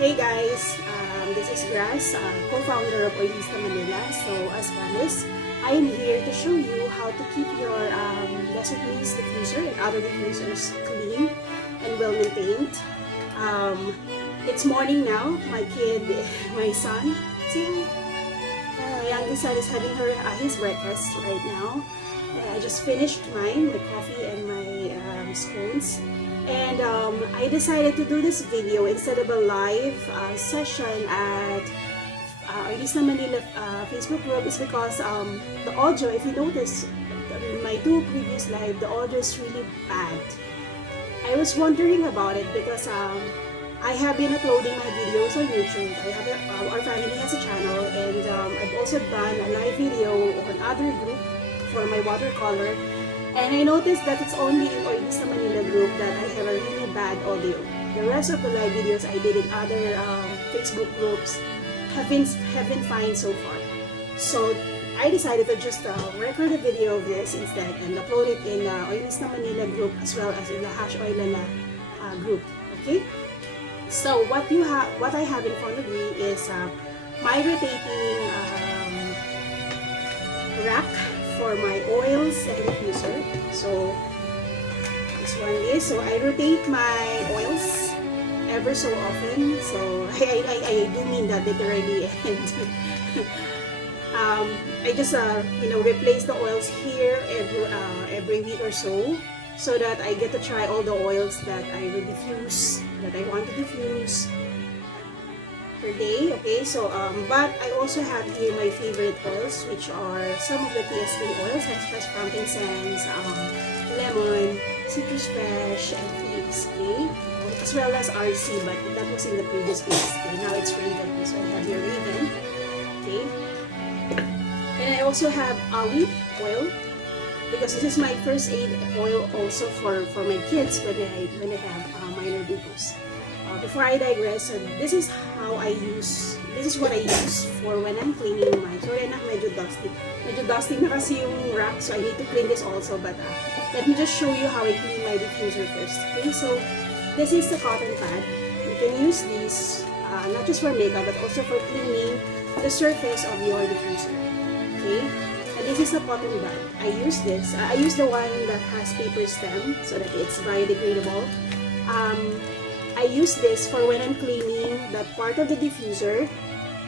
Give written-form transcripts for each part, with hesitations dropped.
Hey guys, this is Grass, co-founder of Oilista Manila. So as promised, I am here to show you how to keep your recipes diffuser and other diffusers clean and well maintained. It's morning now. My kid, my son, say hi. My youngest son is having his breakfast right now. I just finished mine, my coffee and my scones. And I decided to do this video instead of a live session at Oilista Manila Facebook group is because the audio, if you notice, my two previous live, the audio is really bad. I was wondering about it because I have been uploading my videos on YouTube. Our family has a channel, and I've also done a live video on other group for my watercolor. And I noticed that it's only in Oilista Manila group that I have a really bad audio. The rest of the live videos I did in other Facebook groups have been fine so far. So I decided to just record a video of this instead and upload it in Oilista Manila group as well as in the Oilala group. Okay. So what I have in front of me is my rotating rack for my oils and diffuser. So this one is, so I rotate my oils ever so often. So I do mean that literally, and I just replace the oils here every week or so that I get to try all the oils that I will diffuse, that I want to diffuse per day. Okay, so but I also have here my favorite oils, which are some of the TSP oils such as frankincense, lemon, citrus fresh, and leaves. Okay, as well as RC, but that was in the previous place. Okay, now it's Raven, so I have your Raven. Okay, and I also have olive oil because this is my first aid oil also for my kids when I have minor boo-boos. Before I digress, this is what I use for when I'm cleaning my, sorry na, medyo dusty na kasi yung rack, so I need to clean this also, but let me just show you how I clean my diffuser first. Okay, so this is the cotton pad. You can use this not just for makeup but also for cleaning the surface of your diffuser. Okay, and this is the cotton bag. I use this. I use the one that has paper stem so that it's biodegradable. I use this for when I'm cleaning that part of the diffuser,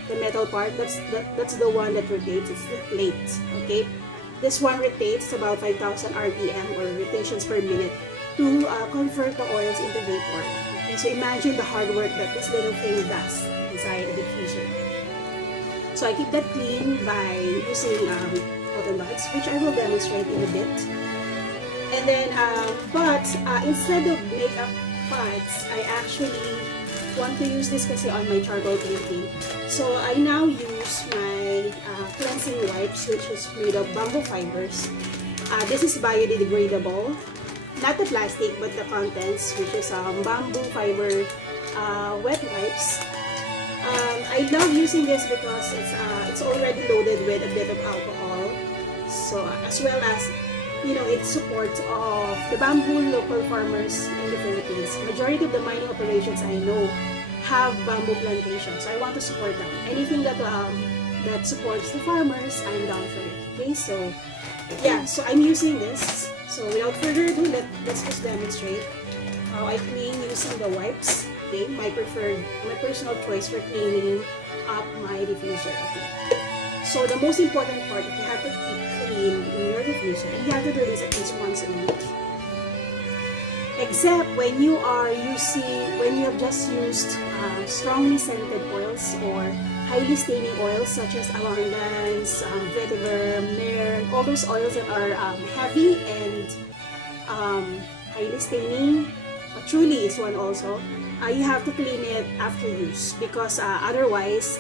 the metal part. That's the one that rotates. It's the plate. Okay, this one rotates about 5,000 RPM or rotations per minute to convert the oils into vapor. Okay, so imagine the hard work that this little thing does inside the diffuser. So I keep that clean by using cotton buds, which I will demonstrate in a bit. And then, instead of makeup pads, I actually want to use this kasi on my charcoal painting. So I now use my cleansing wipes, which is made of bamboo fibers. This is biodegradable, not the plastic but the contents, which is bamboo fiber wet wipes. I love using this because it's already loaded with a bit of alcohol, so as well as it supports of the bamboo local farmers in the Philippines. Majority of the mining operations I know have bamboo plantations, so I want to support them. Anything that supports the farmers, I'm down for it. Okay, so yeah, so I'm using this. So without further ado, let's just demonstrate how I clean using the wipes. Okay, my personal choice for cleaning up my diffuser. Okay. So the most important part that you have to keep clean in your diffuser, and you have to do this at least once a week. Except when you have just used strongly scented oils or highly staining oils such as abundance, vetiver, myrrh, all those oils that are heavy and highly staining. Truly is one also. You have to clean it after use because otherwise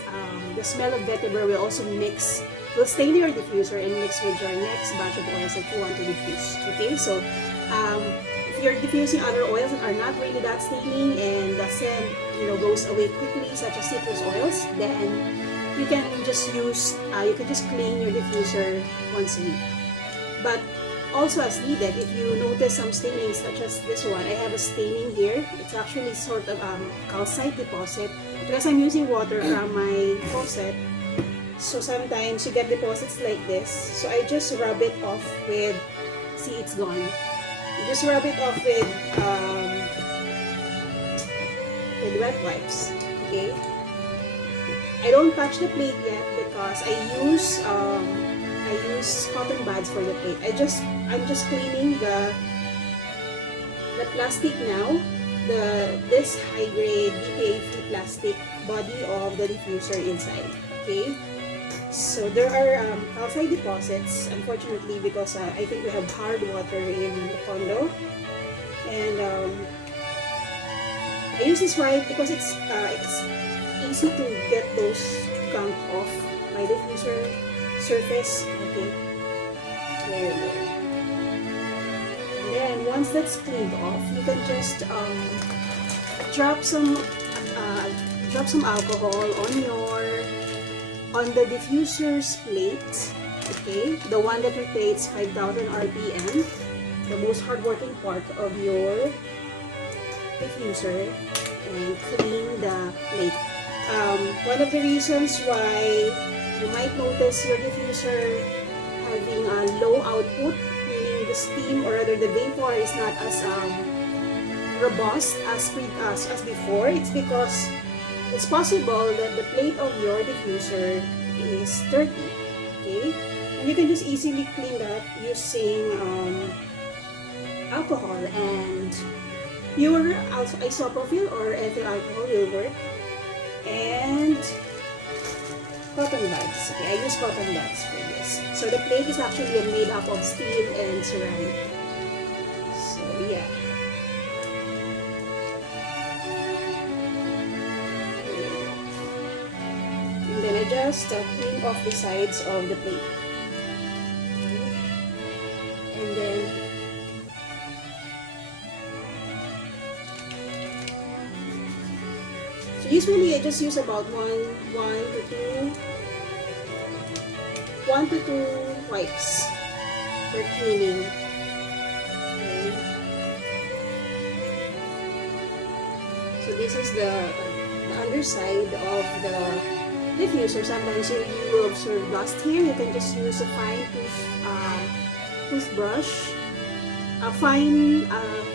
the smell of vetiver will also will stain your diffuser and mix with your next batch of oils that you want to diffuse. Okay, so if you're diffusing other oils that are not really that staining and the scent goes away quickly, such as citrus oils, then you can just clean your diffuser once a week. But Also as needed, if you notice some stainings such as this one, I have a staining here. It's actually sort of calcite deposit because I'm using water from my faucet. So sometimes you get deposits like this. So I just rub it off with, see, it's gone. You just rub it off with wet wipes. Okay. I don't touch the plate yet because I use cotton buds for the plate. I'm just cleaning the plastic now. This high grade BPA free plastic body of the diffuser inside. Okay. So there are calcite deposits, unfortunately, because I think we have hard water in the condo, and I use this wipe because it's easy to get those gunk off my diffuser surface. Okay, there. And then once that's cleaned off, you can just drop some alcohol on the diffuser's plate. Okay, the one that rotates 5,000 RPM, the most hardworking part of your diffuser, and clean the plate. One of the reasons why you might notice your diffuser having a low output, meaning the steam or rather the vapor is not as robust as before, it's because it's possible that the plate of your diffuser is dirty. Okay, and you can just easily clean that using alcohol, and your isopropyl or ethyl alcohol will work, and cotton buds. Okay, I use cotton buds for this. So the plate is actually made up of steel and ceramic. So yeah. And then I just clean off the sides of the plate. Okay. And then usually I just use about one to two wipes for cleaning. Okay. So this is the underside of the diffuser. Sometimes you will observe dust here. You can just use a fine toothbrush, a fine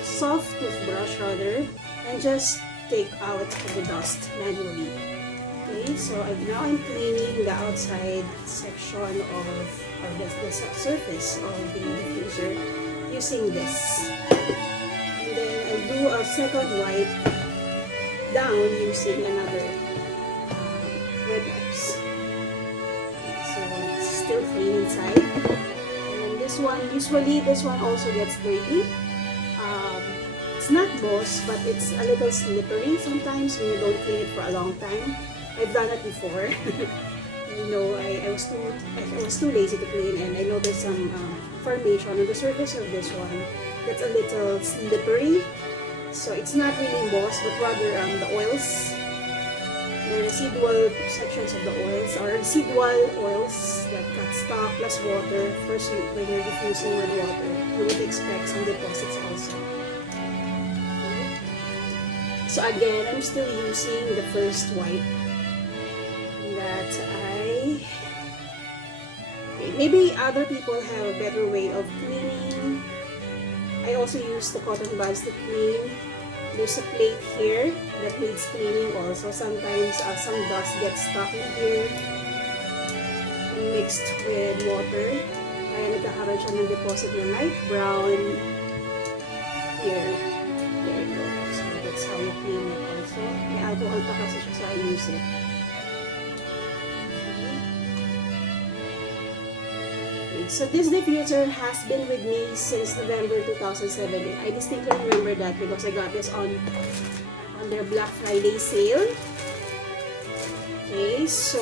soft toothbrush rather, and just take out the dust manually. Okay, so now I'm cleaning the outside section of the surface of the diffuser using this. And then I'll do a second wipe down using another wet wipes. So it's still clean inside. And then this one, usually this one also gets dirty. It's not moss, but it's a little slippery sometimes when you don't clean it for a long time. I've done it before. You know, I was too lazy to clean, and I noticed some formation on the surface of this one that's a little slippery. So it's not really moss, but rather the oils, the residual sections of the oils, or residual oils that got stuck plus water. First, when you're diffusing with water, you would expect some deposits also. So again, I'm still using the first wipe that maybe other people have a better way of cleaning. I also use the cotton buds to clean. There's a plate here that needs cleaning also. Sometimes some dust gets stuck in here and mixed with water. Kaya nagkakaroon siya ng deposit na light brown here. There you go. So that's how you clean it also. May alcohol pa kasi siya, so I use it. Okay. So this diffuser has been with me since November 2017. I distinctly remember that because I got this on their Black Friday sale. Okay, so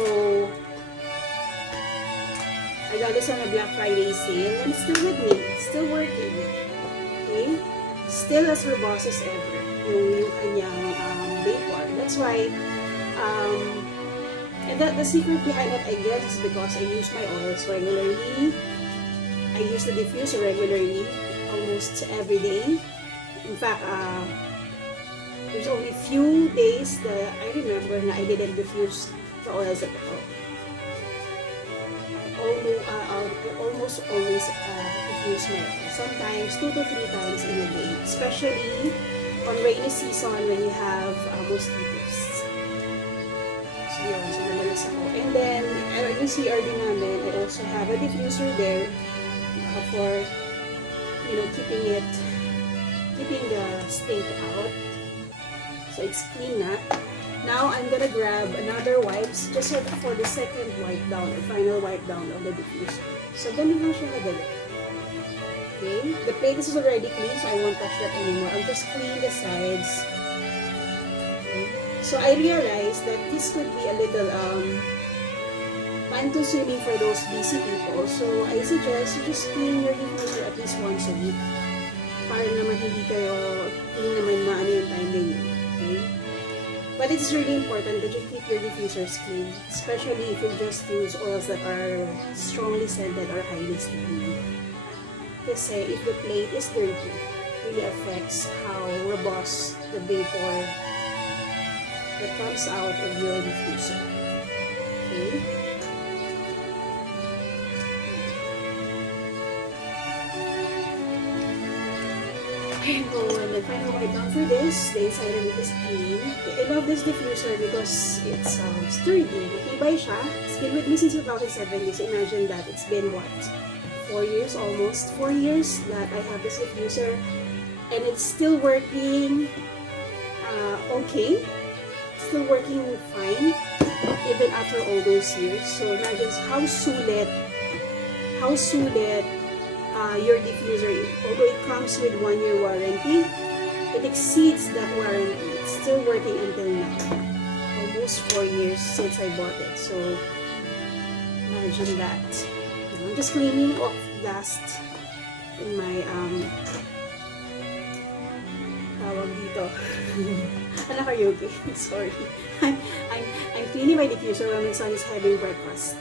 I got this on a Black Friday sale and it's still with me. It's still working. Okay, still as robust as ever yung kanyang vapor. That's why and the secret behind it, I guess, is because I use my oils regularly. I use the diffuser regularly, almost every day. In fact, there's only few days that I remember na I didn't diffuse the oils at all. I almost always diffuse my oil. Sometimes 2 to 3 times in a day, especially on rainy season when you have mosquitoes. So yun, so nalalas ako. And then, yung CR din namin, I also have a diffuser there for, you know, keeping the stink out. So it's clean na. Now, I'm gonna grab another wipes just for the second wipe down or final wipe down of the diffuser. So, ganun lang siya kadali. Okay? The plate is already clean, so I won't touch that anymore. I'll just clean the sides. Okay? So, I realized that this could be a little time-consuming for those busy people. So, I suggest you just clean your diffuser at least once a week. Para naman hindi naman maano yung time ninyo. Okay? But it's really important that you keep your diffusers clean, especially if you just use oils that are strongly scented or highly sticky. Kasi if the plate is dirty, it really affects how robust the vapor that comes out of your diffuser. Okay? And the final wipe down for this, the inside of it is clean. I love this diffuser because it's sturdy. Matibay siya. It's been with me since 2007. So imagine that. It's been what? 4 years almost. 4 years that I have this diffuser. And it's still working okay. It's still working fine. Even after all those years. So imagine how sulit your diffuser is. Although it comes with 1-year warranty, it exceeds that warranty. It's still working until now. Almost 4 years since I bought it. So, imagine that. I'm just cleaning off dust in my, tawag dito. Anak, are you okay? Sorry. I'm cleaning my diffuser when my son is having breakfast.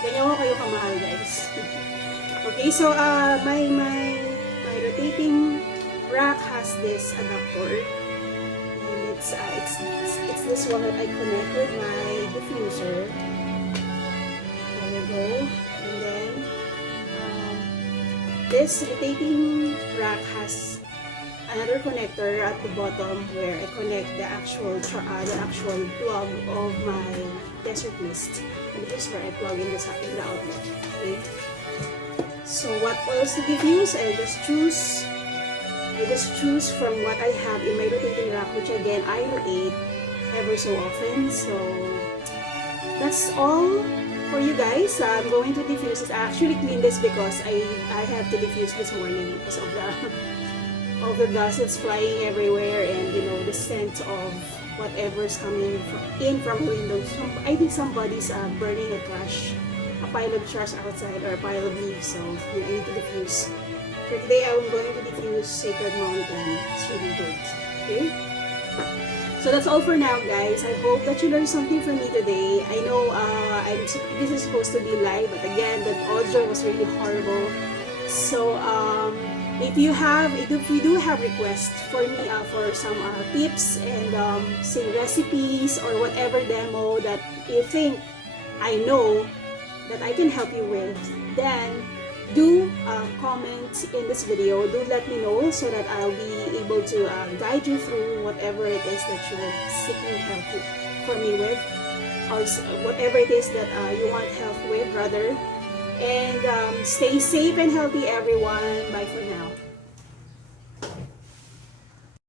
Ganyan ko kayo kamahal, guys. Okay, so my rotating rack has this adapter, and it's this one that I connect with my diffuser. There you go. And then this rotating rack has another connector at the bottom where I connect the actual plug of my desert mist, and this is where I plug in the outlet. Okay. So what oils to diffuse? I just choose from what I have in my rotating rack, which again I rotate ever so often. So that's all for you guys. I'm going to diffuse this. I actually cleaned this because I have to diffuse this morning because of the dust that's flying everywhere, and you know, the scent of whatever's coming in from the windows. I think somebody's burning a pile of trash outside or a pile of leaves, so I need to diffuse. For today, I'm going to diffuse Sacred Mountain. It's really good. Okay? So that's all for now, guys. I hope that you learned something from me today. I know this is supposed to be live, but again, the audio was really horrible. So if you do have requests for me for some tips and say recipes or whatever demo that you think I know that I can help you with, then do comment in this video. Do let me know so that I'll be able to guide you through whatever it is that you're seeking help for me with, or whatever it is that you want help with rather. And stay safe and healthy, everyone. Bye for now.